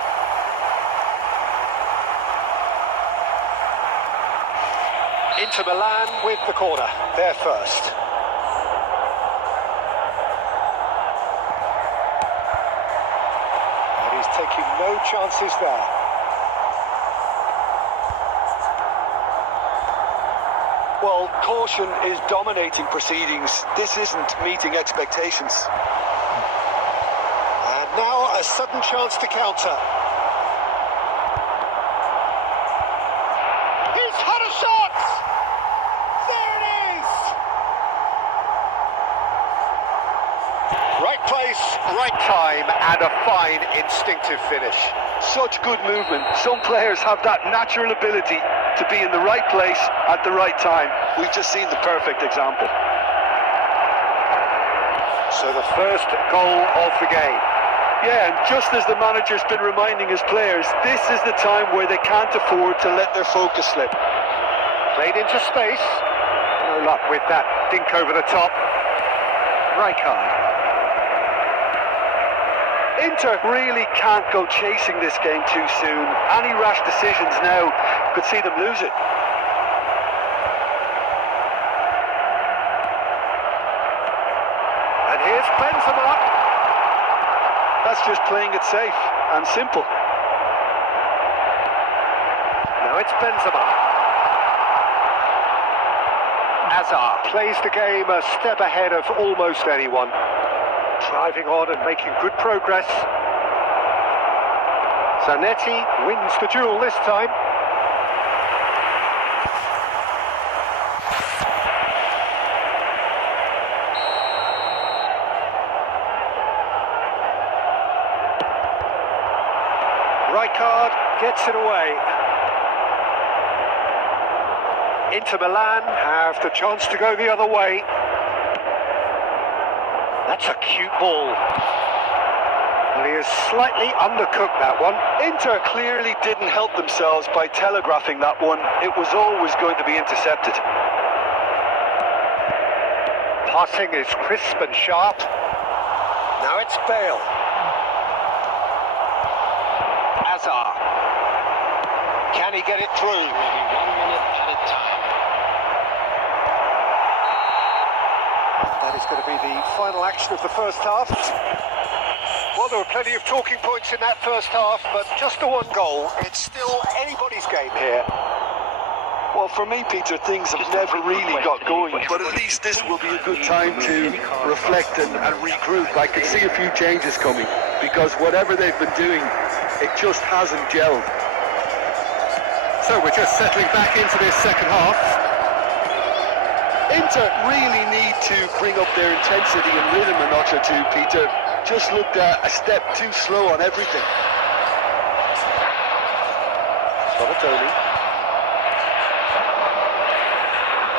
Inter Milan with the corner. They're first. And he's taking no chances there. Well, caution is dominating proceedings. This isn't meeting expectations. And now a sudden chance to counter. He's had a shot! There it is! Right place, right time, and a fine instinctive finish. Such good movement. Some players have that natural ability to be in the right place at the right time. We've just seen the perfect example. So the first goal of the game. Yeah, and just as the manager's been reminding his players, this is the time where they can't afford to let their focus slip. Played into space. No luck with that dink over the top. Rijkaard. Inter really can't go chasing this game too soon. Any rash decisions now could see them lose it. And here's Benzema. That's just playing it safe and simple. Now it's Benzema. Hazard plays the game a step ahead of almost anyone. Driving on and making good progress. Zanetti wins the duel this time. Rijkaard gets it away. Inter Milan have the chance to go the other way. That's a cute ball. Well, he has slightly undercooked that one. Inter clearly didn't help themselves by telegraphing that one. It was always going to be intercepted. Passing is crisp and sharp. Now it's Bale. Hazard. Can he get it through? Maybe 1 minute at a time. That is going to be the final action of the first half. Well, there were plenty of talking points in that first half, but just the one goal. It's still anybody's game here. Well, for me, Peter, things have never really got going, but at least this will be a good time to reflect and regroup. I can see a few changes coming, because whatever they've been doing, it just hasn't gelled. So we're just settling back into this second half. Inter really need to bring up their intensity and rhythm a notch or two, Peter. Just looked a step too slow on everything. Sonatoni.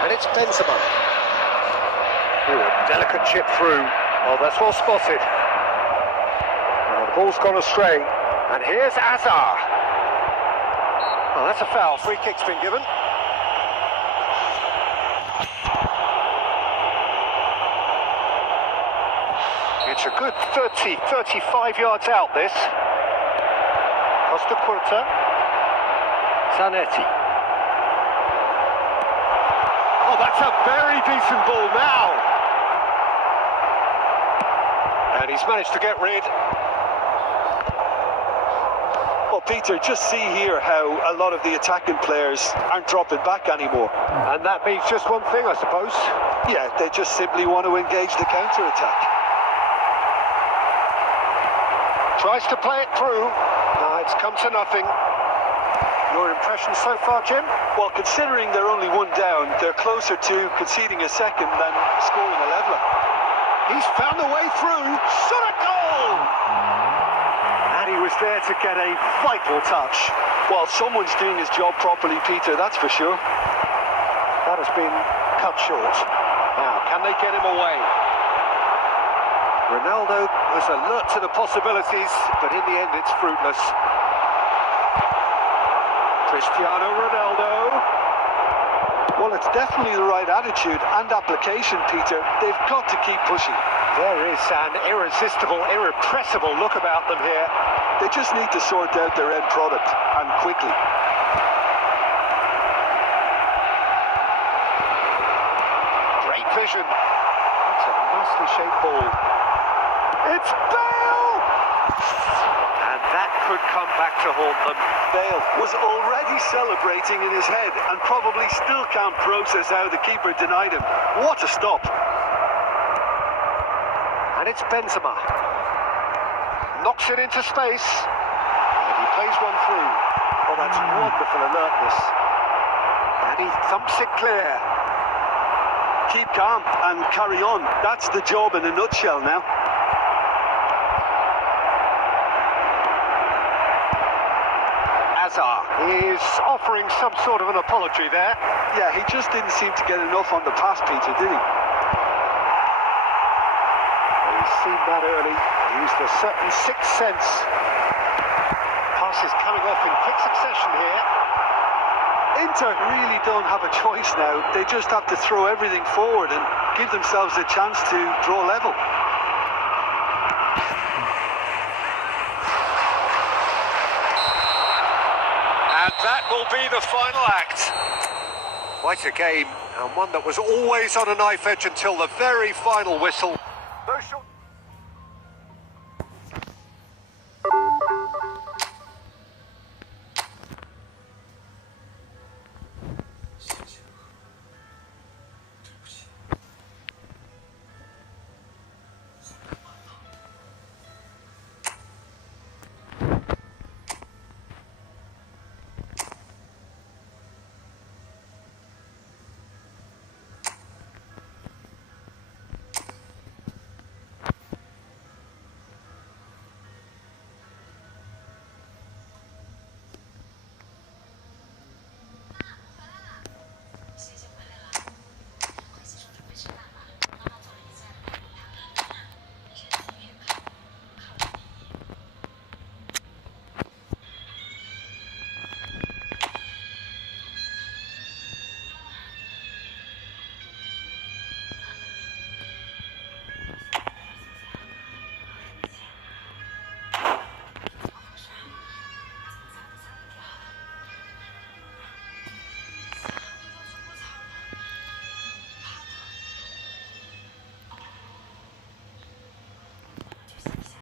And it's Benzema. Ooh, a delicate chip through. Oh, that's well spotted. Oh, the ball's gone astray. And here's Hazard. Oh, that's a foul. Free kick's been given. it's a good 30, 35 yards out, this. Costa Curta. Zanetti. Oh, that's a very decent ball now. And he's managed to get rid. Well, Peter, just see here how a lot of the attacking players aren't dropping back anymore. And that means just one thing, I suppose. Yeah, they just simply want to engage the counter-attack. Tries to play it through. No, it's come to nothing. Your impression so far, Jim? Well, considering they're only one down, they're closer to conceding a second than scoring a leveller. He's found the way through. Shot a goal! And he was there to get a vital touch. Well, someone's doing his job properly, Peter, that's for sure. That has been cut short. Now, can they get him away? Ronaldo was alert to the possibilities, but in the end it's fruitless. Cristiano Ronaldo. Well, it's definitely the right attitude and application, Peter. They've got to keep pushing. There is an irresistible, irrepressible look about them here. They just need to sort out their end product, and quickly. Great vision. That's a nicely shaped ball. It's Bale! And that could come back to haunt them. Bale was already celebrating in his head and probably still can't process how the keeper denied him. What a stop. And it's Benzema. Knocks it into space. And he plays one through. Oh, that's wonderful alertness. And he thumps it clear. Keep calm and carry on. That's the job in a nutshell now. Is offering some sort of an apology there. Yeah, he just didn't seem to get enough on the pass, Peter, did he? Well, he's seen that early. He used a certain sixth sense. Passes coming off in quick succession here. Inter really don't have a choice now. They just have to throw everything forward and give themselves a chance to draw level. And that will be the final act. Quite a game, and one that was always on a knife edge until the very final whistle. Those short